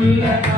Yeah.